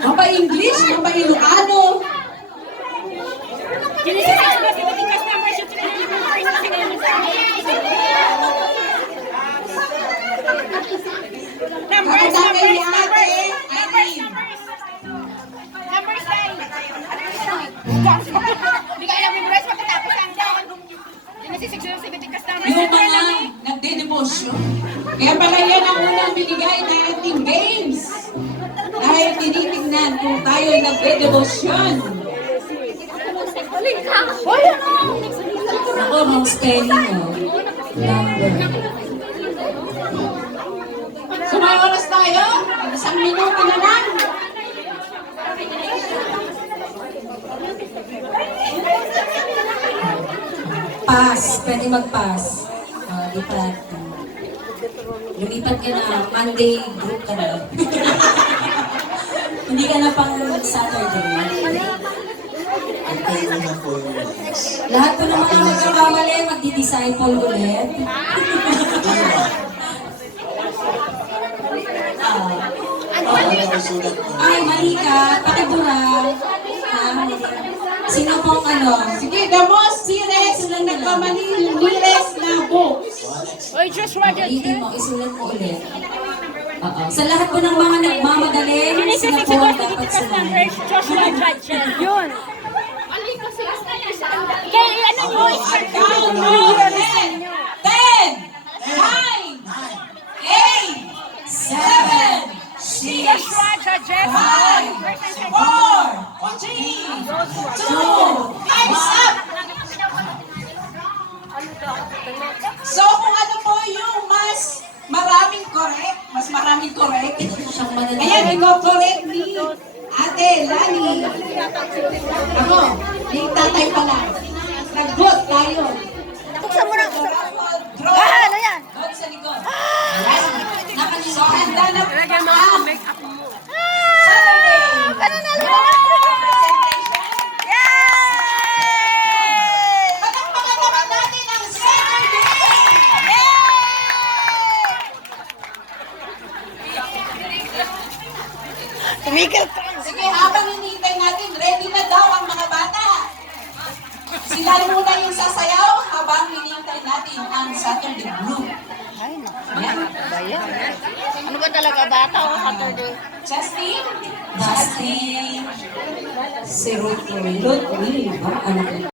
Mapa-English, mapa-Ilocano. Yung mga nagde-devotion. Kaya pala yan ang unang binigay na ating games. Dahil tinitingnan kung tayo ay nagde-devotion. Ako, mga spelling mo. Number. So may oras tayo? 1 minuto na lang. Pass. Pwede mag-pass. Lipat. Lumipat ka na. Monday group ka na. Hindi ka na pang Saturday. Lahat po naman ang magkakamali, magdi-disciple ulit. Ay, mali ka. Pakibura. Sino pong ano? Sige, the most serious na nagkamali, nearest na books. Oy, Joshua, Itin mo, isulat mo ulit. Sa lahat po ng mga nagmamadali, sila po ang dapat sumahin. Joshua Judge. Yun. Kaya ano mo? Count mo! 10, 9, 8, 7, 6, 5, 4, 3, 2, time's up! So kung ano po yung mas maraming correct, ayan, i-correct ni Ate Lani. Ako, yung tatay pala. Nag-vote tayo. Buksan mo na. Ah, ano yan? Doon sa likod. So, handa na po Lagyan mo ang make-up mo. Saturday. Pananalo! Patagpagan naman natin ang Saturday! Tumigil ka! Sige, habang hinihintay natin, ready na daw ang mga bata. Sila muna yung sasayaw habang hinihintay natin ang Saturday Blue. Ay, naku. Bayan. Ano ba talaga bata o Saturday? Justin? Justin. Si Ruth Will ba? Anak